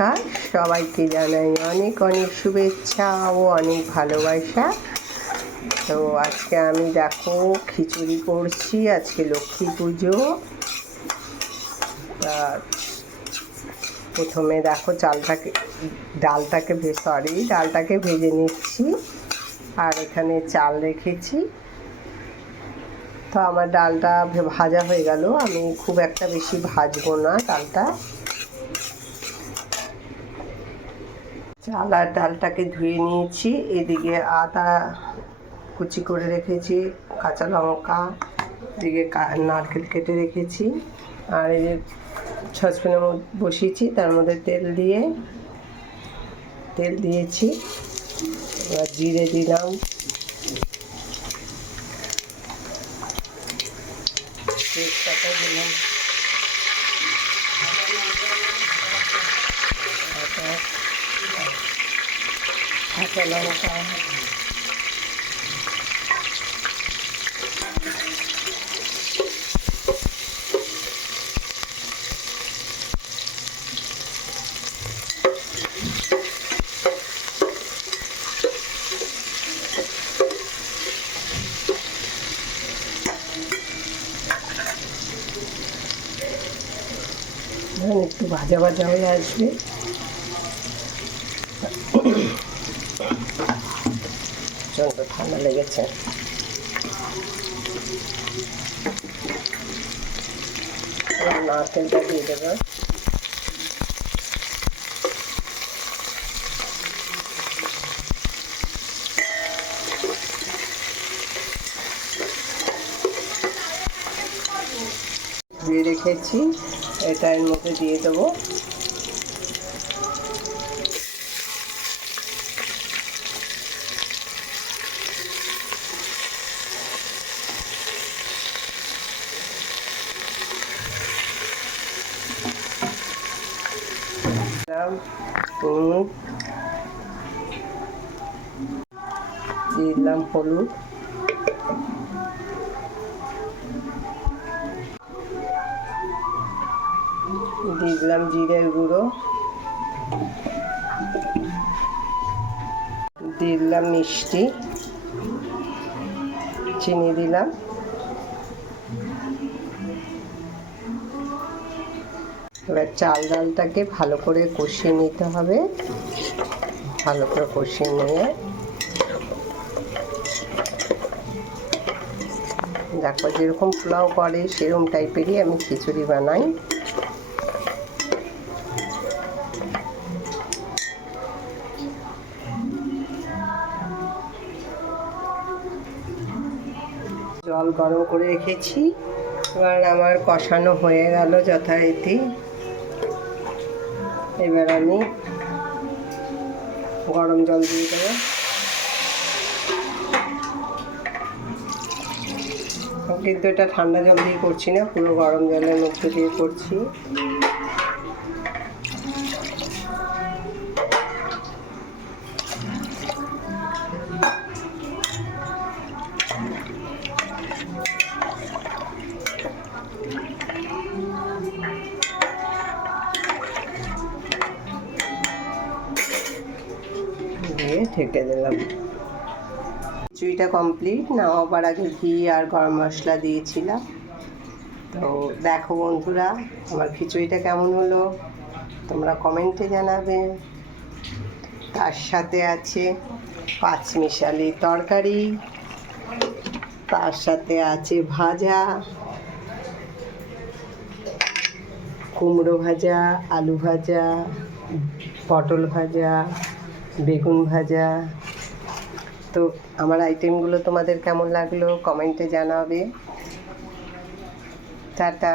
নমস্কার। সবাইকে জানাই অনেক অনেক শুভেচ্ছা ও অনেক ভালোবাসা। তো আজকে আমি দেখো খিচুড়ি করছি, আজকে লক্ষ্মী পুজো। প্রথমে দেখো চালটাকে, ডালটাকে সরি ডালটাকে ভেজে নিচ্ছি। আর এখানে চাল রেখেছি। তো আমার ডালটা ভাজা হয়ে গেল। আমি খুব একটা বেশি ভাজবো না ডালটা চাল আর ডালটাকে ধুয়ে নিয়েছি। এদিকে আদা কুচি করে রেখেছি, কাঁচা লঙ্কা, এদিকে নারকেল কেটে রেখেছি। আর এই যে মধ্যে বসিয়েছি, তার মধ্যে তেল দিয়ে, তেল দিয়েছি। এবার জিরে দিলাম। তেজপাতা দিলাম। কাঁচা লঙ্কা একটু ভাজা ভাজা হয়ে আসবে। প্রচণ্ড ঠান্ডা লেগেছে। নারকেলটা দিয়ে দেবো। ধুয়ে রেখেছি এটা এর মধ্যে দিয়ে দেবো। দিলাম হলুদ। দিলাম হলুদ। দিলাম জিরের গুঁড়ো। দিলাম মিষ্টি। চিনি দিলাম। এবার চাল ডালটাকে ভালো করে কষিয়ে নিতে হবে। ভালো করে কষিয়ে নিয়ে। দেখো যেরকম পোলাও করে সেরকম টাইপেরই আমি খিচুড়ি বানাই। জল গরম করে রেখেছি। এবার আমার কষানো হয়ে গেল যথারীতি। এবার আমি গরম জল দিয়ে দেবো। কিন্তু এটা ঠান্ডা জল দিয়ে করছি না, পুরো গরম জলের মধ্যে দিয়ে করছি। ঢেকে দিলাম। খিচুড়িটা কমপ্লিট, নামাবার আগে ঘি আর গরম মশলা দিয়েছিলাম। তো দেখো বন্ধুরা, আমার খিচুড়িটা কেমন হলো? তোমরা কমেন্টে জানাবে। তার সাথে আছে পাঁচমিশালি তরকারি, তার সাথে আছে ভাজা, কুমড়ো ভাজা, আলু ভাজা, পটল ভাজা বেগুন ভাজা। তো আমার আইটেমগুলো তোমাদের কেমন লাগল? কমেন্টে জানাবে। টাটা।